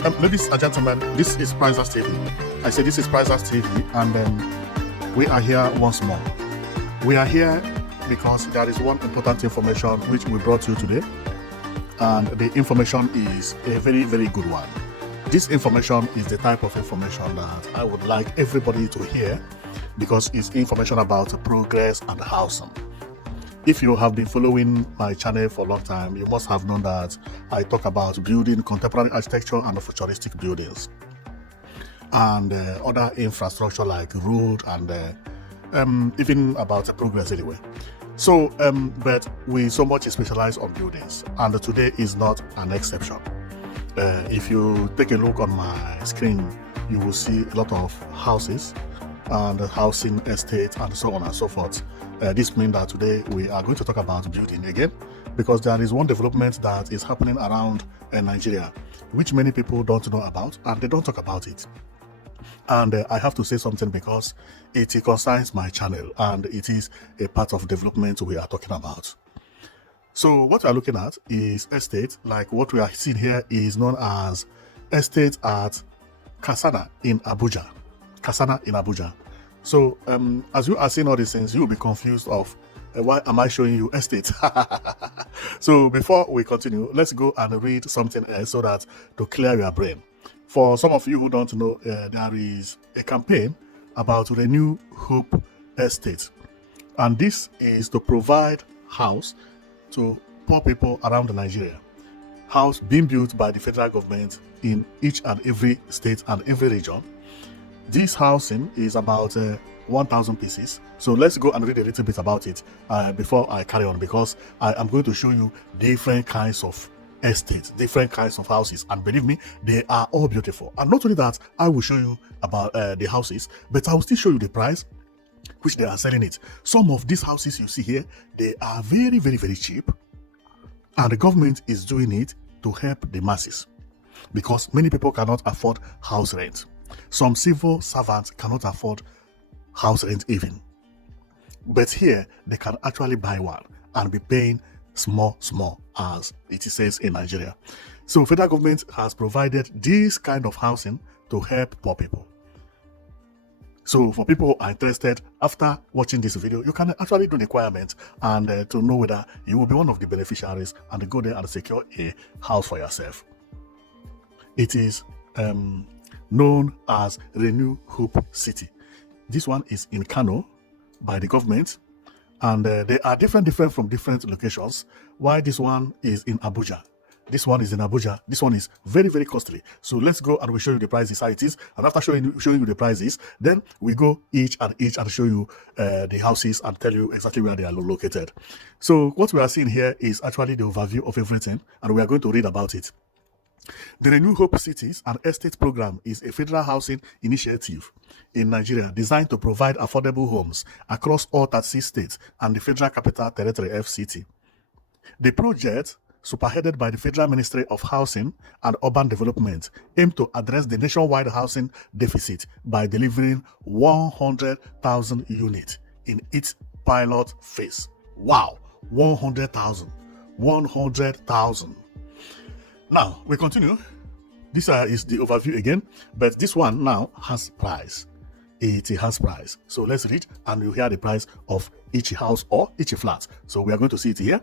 Ladies and gentlemen, this is Prizers TV. I say this is Prizers TV, and we are here once more. We are here because there is one important information which we brought you today, and the information is a very, very good one. This information is the type of information that I would like everybody to hear because it's information about progress and housing. If you have been following my channel for a long time, you must have known that I talk about building contemporary architecture and futuristic buildings and other infrastructure like road and even about progress anyway. So, but we so much specialize on buildings, and today is not an exception. If you take a look on my screen, you will see a lot of houses and housing estates and so on and so forth. This means that today we are going to talk about building again, because there is one development that is happening around Nigeria, which many people don't know about and they don't talk about it. And I have to say something because it concerns my channel and it is a part of development we are talking about. So what we are looking at is estate, like what we are seeing here is known as estate at Karsana in Abuja. Karsana in Abuja. So as you are seeing all these things, you will be confused of why am I showing you estate? So before we continue, let's go and read something else so that to clear your brain. For some of you who don't know, there is a campaign about Renew Hope Estate, and this is to provide house to poor people around Nigeria. House being built by the federal government in each and every state and every region. This housing is about 1,000 pieces. So let's go and read a little bit about it before I carry on, because I am going to show you different kinds of estates, different kinds of houses, and believe me, they are all beautiful. And not only that, I will show you about the houses, but I will still show you the price which they are selling it. Some of these houses you see here, they are very, very, very cheap, and the government is doing it to help the masses because many people cannot afford house rent. Some civil servants cannot afford house rent even. But here, they can actually buy one and be paying small, as it says in Nigeria. So federal government has provided this kind of housing to help poor people. So for people who are interested, after watching this video, you can actually do the requirement and to know whether you will be one of the beneficiaries and go there and secure a house for yourself. It is known as Renew Hope City. This one is in Kano by the government, and they are different from different locations. Why this one is in Abuja? This one is in Abuja. This one is very, very costly. So let's go and we'll show you the prices, how it is. And after showing you the prices, then we go each and show you the houses and tell you exactly where they are located. So what we are seeing here is actually the overview of everything, and we are going to read about it. The Renew Hope Cities and Estate Program is a federal housing initiative in Nigeria designed to provide affordable homes across all 36 states and the Federal Capital Territory FCT. The project, spearheaded by the Federal Ministry of Housing and Urban Development, aimed to address the nationwide housing deficit by delivering 100,000 units in its pilot phase. Wow, 100,000. 100,000. Now, we continue. This is the overview again, but this one now has price. It has price. So let's read and you hear the price of each house or each flat. So we are going to see it here.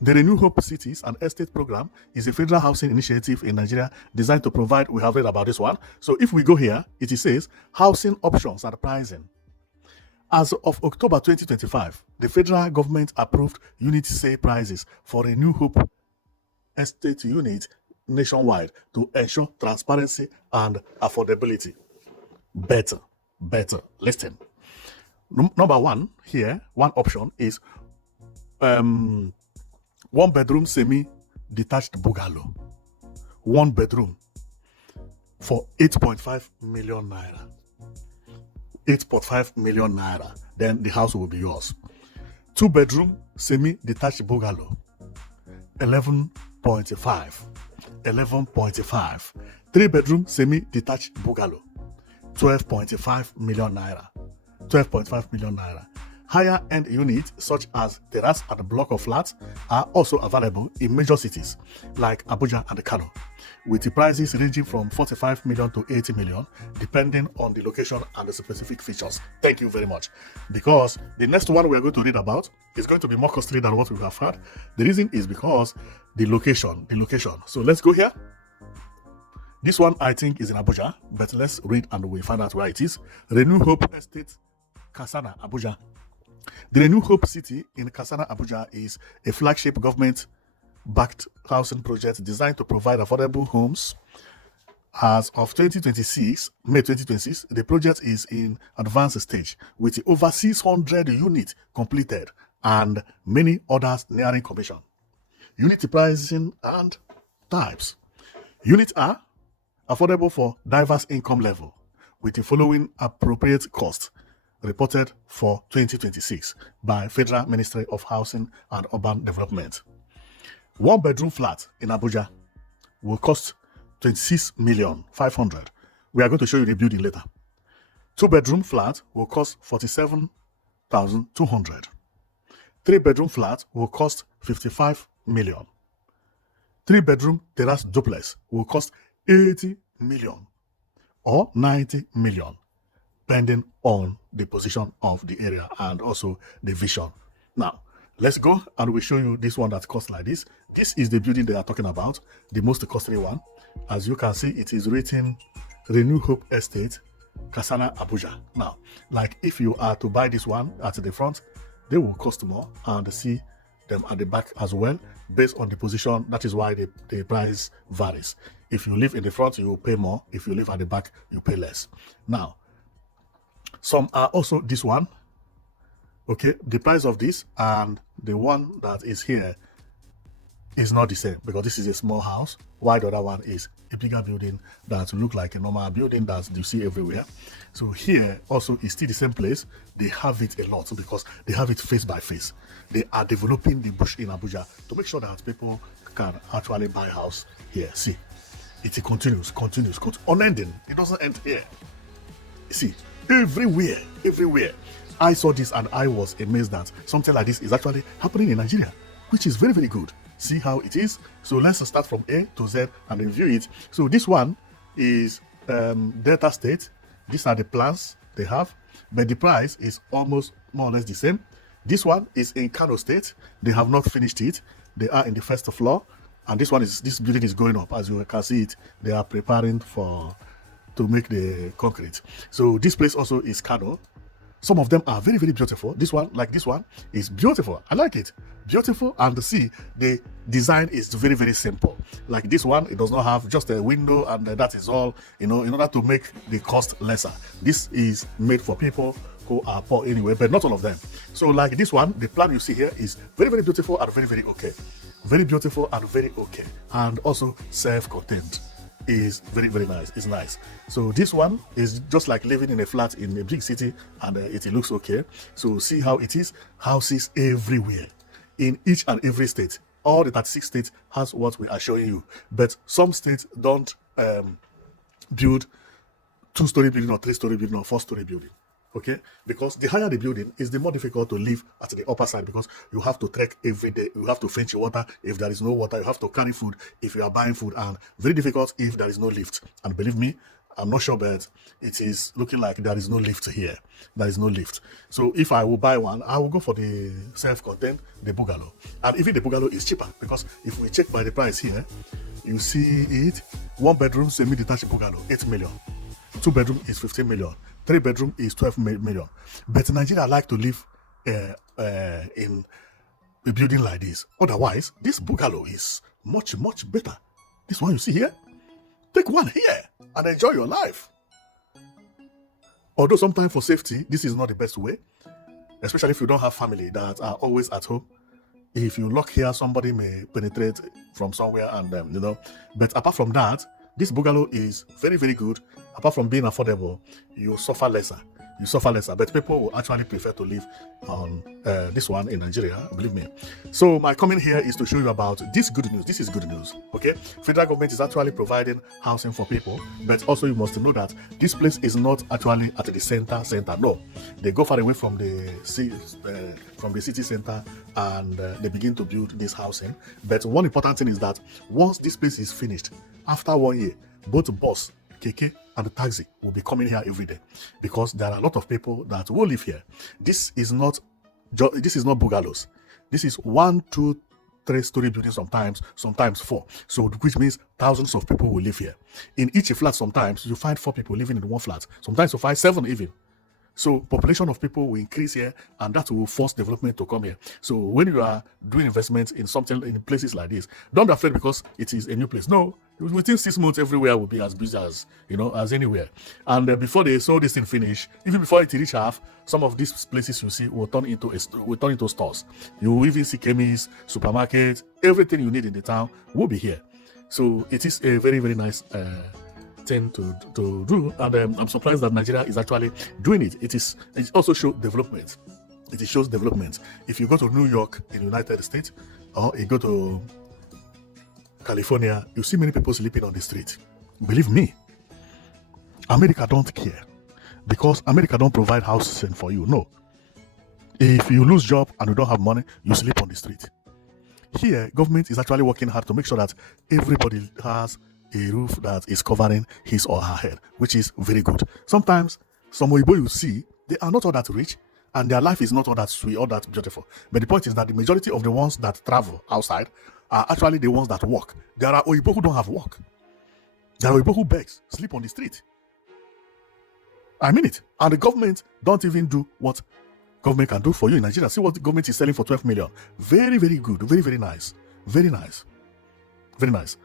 The Renew Hope Cities and Estate Program is a federal housing initiative in Nigeria designed to provide, we have read about this one. So if we go here, it says housing options and pricing. As of October 2025, the federal government approved unit sale prices for a Renew Hope estate unit nationwide to ensure transparency and affordability. Better. Listen. Number one here, one option is 1 bedroom semi-detached bungalow. 1 bedroom for 8.5 million naira. 8.5 million naira. Then the house will be yours. 2 bedroom semi-detached bungalow. 11.5. 11.5. 3 bedroom semi-detached bungalow. 12.5 million naira. 12.5 million naira. Higher end units such as terrace and block of flats are also available in major cities like Abuja and Kano, with the prices ranging from 45 million to 80 million, depending on the location and the specific features. Thank you very much. Because the next one we're going to read about is going to be more costly than what we have had. The reason is because the location. So let's go here. This one I think is in Abuja, but let's read and we find out where it is. Renew Hope Estate, Karsana Abuja. The Renew Hope City in Karsana Abuja is a flagship government-backed housing project designed to provide affordable homes. As of May 2026, the project is in advanced stage with over 600 units completed and many others nearing completion. Unit pricing and types. Units are affordable for diverse income level with the following appropriate costs reported for 2026 by Federal Ministry of Housing and Urban Development. 1-bedroom flat in Abuja will cost 26,500,000. We are going to show you the building later. 2-bedroom flat will cost 47,200. 3-bedroom flat will cost 55 million. 3-bedroom terrace duplex will cost 80 million or 90 million, depending on the position of the area and also the vision. Now, let's go and we'll show you this one that costs like this. This is the building they are talking about, the most costly one. As you can see, it is written Renew Hope Estate, Karsana Abuja. Now, like if you are to buy this one at the front, they will cost more, and see them at the back as well, based on the position. That is why the price varies. If you live in the front, you will pay more. If you live at the back, you pay less. Now, some are also this one. Okay, the price of this and the one that is here is not the same, because this is a small house, while the other one is a bigger building that look like a normal building that you see everywhere. So here also is still the same place. They have it a lot because they have it face by face. They are developing the bush in Abuja to make sure that people can actually buy a house here. See, it continues, unending. It doesn't end here. See, everywhere. I saw this and I was amazed that something like this is actually happening in Nigeria, which is very, very good. See how it is. So let's start from A to Z and review it. So this one is Delta State. These are the plans they have, but the price is almost more or less the same. This one is in Kano State. They have not finished it. They are in the first floor, and this building is going up. As you can see it, they are preparing to make the concrete. So this place also is Kano. Some of them are very, very beautiful. This one, like this one, is beautiful. I like it. Beautiful, and see, the design is very, very simple. Like this one, it does not have just a window, and that is all, in order to make the cost lesser. This is made for people who are poor anyway, but not all of them. So like this one, the plan you see here is very, very beautiful and very, very okay. Very beautiful and very okay. And also self-contained. Is very, very nice. It's nice. So this one is just like living in a flat in a big city, and it looks okay. So see how it is. Houses everywhere in each and every state. All the 36 states has what we are showing you, but some states don't build 2-story building or 3-story building or 4-story building. Okay, because the higher the building is, the more difficult to live at the upper side, because you have to trek every day, you have to fetch water if there is no water, you have to carry food if you are buying food, and very difficult if there is no lift. And believe me, I'm not sure, but it is looking like there is no lift here. There is no lift. So if I will buy one, I will go for the self-contained, the bungalow. And even the bungalow is cheaper, because if we check by the price here, you see it, 1-bedroom semi-detached bungalow, 8 million. 2-bedroom is 15 million. 3-bedroom is 12 million. But Nigeria like to live in a building like this. Otherwise, this bungalow is much, much better. This one you see here, take one here and enjoy your life. Although sometimes for safety, this is not the best way, especially if you don't have family that are always at home. If you lock here, somebody may penetrate from somewhere, and But apart from that, this bungalow is very, very good. Apart from being affordable, you suffer lesser. you suffer lesser. But people will actually prefer to live on this one in Nigeria, believe me. So my comment here is to show you about this good news. This is good news, okay? Federal government is actually providing housing for people, but also you must know that this place is not actually at the center. No, they go far away from the city center, and they begin to build this housing. But one important thing is that once this place is finished, after 1 year, both bus, keke, and the taxi will be coming here every day, because there are a lot of people that will live here. This is not bungalows. This is 1, 2, 3-story buildings, sometimes 4. So which means thousands of people will live here. In each flat, sometimes you find 4 people living in one flat. Sometimes you find 7 even. So population of people will increase here, and that will force development to come here. So when you are doing investments in something, in places like this, don't be afraid because it is a new place. No, within 6 months, everywhere will be as busy as, as anywhere. And before they saw this thing finish, even before it reach half, some of these places you see will turn into stores. You will even see chemists, supermarkets, everything you need in the town will be here. So it is a very, very nice thing to do, and I'm surprised that Nigeria is actually doing it. It also shows development. It shows development. If you go to New York in the United States, or you go to California, you see many people sleeping on the street. Believe me, America don't care, because America don't provide housing for you. No, if you lose job and you don't have money, you sleep on the street. Here, government is actually working hard to make sure that everybody has a roof that is covering his or her head, which is very good. Sometimes some Oyibo you see, they are not all that rich, and their life is not all that sweet, all that beautiful. But the point is that the majority of the ones that travel outside are actually the ones that work. There are Oyibo who don't have work. There are Oyibo who begs, sleep on the street. I mean it. And the government don't even do what government can do for you in Nigeria. See what the government is selling for 12 million. Very, very good. Very, very nice. Very nice. Very nice.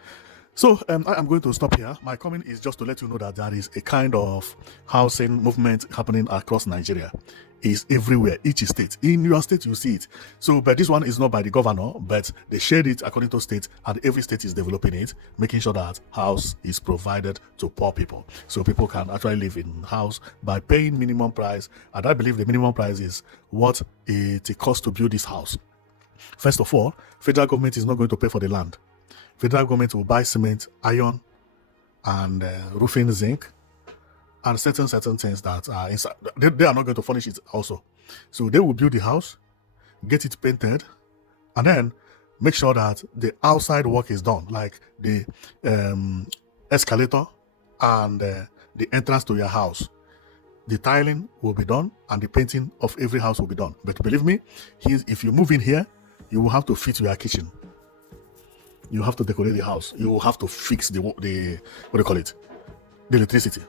So I am going to stop here. My comment is just to let you know that there is a kind of housing movement happening across Nigeria. It's everywhere, each state. In your state, you see it. So, but this one is not by the governor, but they shared it according to state, and every state is developing it, making sure that house is provided to poor people. So people can actually live in house by paying minimum price. And I believe the minimum price is what it costs to build this house. First of all, federal government is not going to pay for the land. Federal government will buy cement, iron, and roofing zinc, and certain things that are inside. They are not going to furnish it also. So they will build the house, get it painted, and then make sure that the outside work is done, like the escalator and the entrance to your house. The tiling will be done, and the painting of every house will be done. But believe me, if you move in here, you will have to fit your kitchen. You have to decorate the house. You will have to fix the what do you call it? The electricity.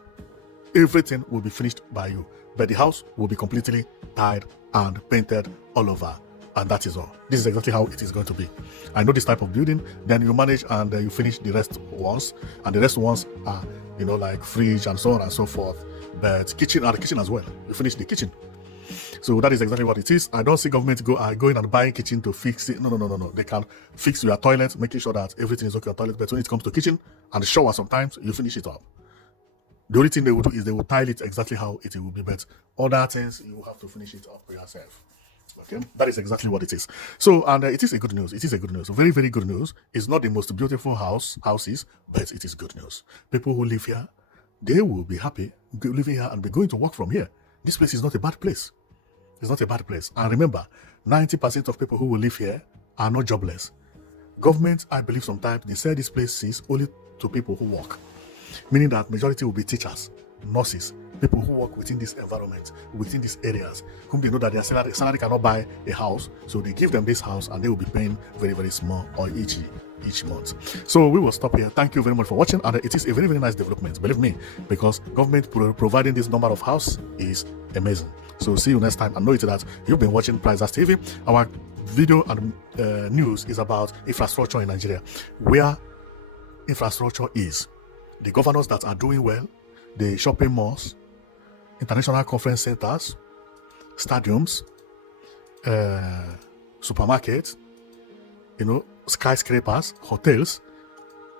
Everything will be finished by you, but the house will be completely tiled and painted all over, and that is all. This is exactly how it is going to be. I know this type of building. Then you manage and you finish the rest ones, and the rest ones are like fridge and so on and so forth. But kitchen as well. You finish the kitchen. So that is exactly what it is. I don't see government going and buying kitchen to fix it. No. They can fix your toilet, making sure that everything is okay with your toilet. But when it comes to kitchen and the shower, sometimes you finish it up. The only thing they will do is they will tile it exactly how it will be. But other things, you will have to finish it up for yourself. Okay, that is exactly what it is. So, and it is a good news. It is a good news. Very, very good news. It's not the most beautiful houses, but it is good news. People who live here, they will be happy living here and be going to work from here. This place is not a bad place. It's not a bad place. And remember, 90% of people who will live here are not jobless. Government, I believe sometimes, they say this place is only to people who work. Meaning that majority will be teachers, nurses, people who work within this environment, within these areas, whom they know that their salary cannot buy a house. So they give them this house and they will be paying very, very small or each month. So we will stop here. Thank you very much for watching. And it is a very, very nice development, believe me, because government providing this number of house is amazing. So see you next time. I know it that you've been watching Prizers TV. Our video and news is about infrastructure in Nigeria, where infrastructure is. The governors that are doing well, the shopping malls, international conference centers, stadiums, supermarkets, skyscrapers, hotels,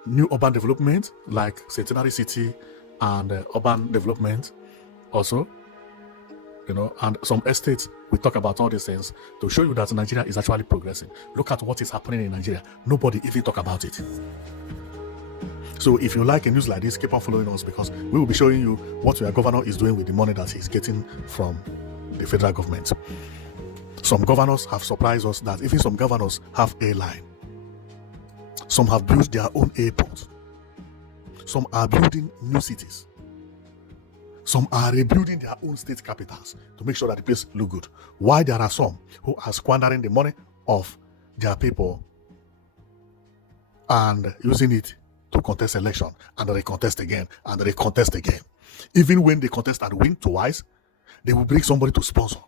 new urban development like Centenary City and urban development also. and some estates. We talk about all these things to show you that Nigeria is actually progressing. Look at what is happening in Nigeria. Nobody even talk about it. So if you like a news like this, keep on following us, because we will be showing you what your governor is doing with the money that he's getting from the federal government. Some governors have surprised us that even some governors have a line. Some have built their own airport. Some are building new cities. Some are rebuilding their own state capitals to make sure that the place look good. Why there are some who are squandering the money of their people and using it to contest election, and they contest again, and they contest again. Even when they contest and win twice, they will bring somebody to sponsor.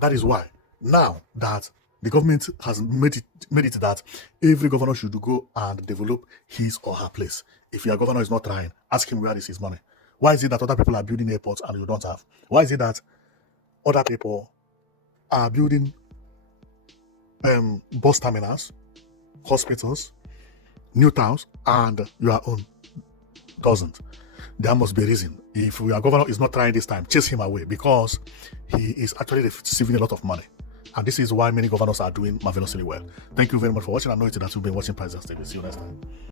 That is why now that the government has made it that every governor should go and develop his or her place. If your governor is not trying, ask him where is his money. Why is it that other people are building airports and you don't have? Why is it that other people are building bus terminals, hospitals, new towns, and your own doesn't? There must be a reason. If your governor is not trying this time, chase him away, because he is actually receiving a lot of money. And this is why many governors are doing marvelously well. Thank you very much for watching. I know that you've been watching Price TV. See you next time.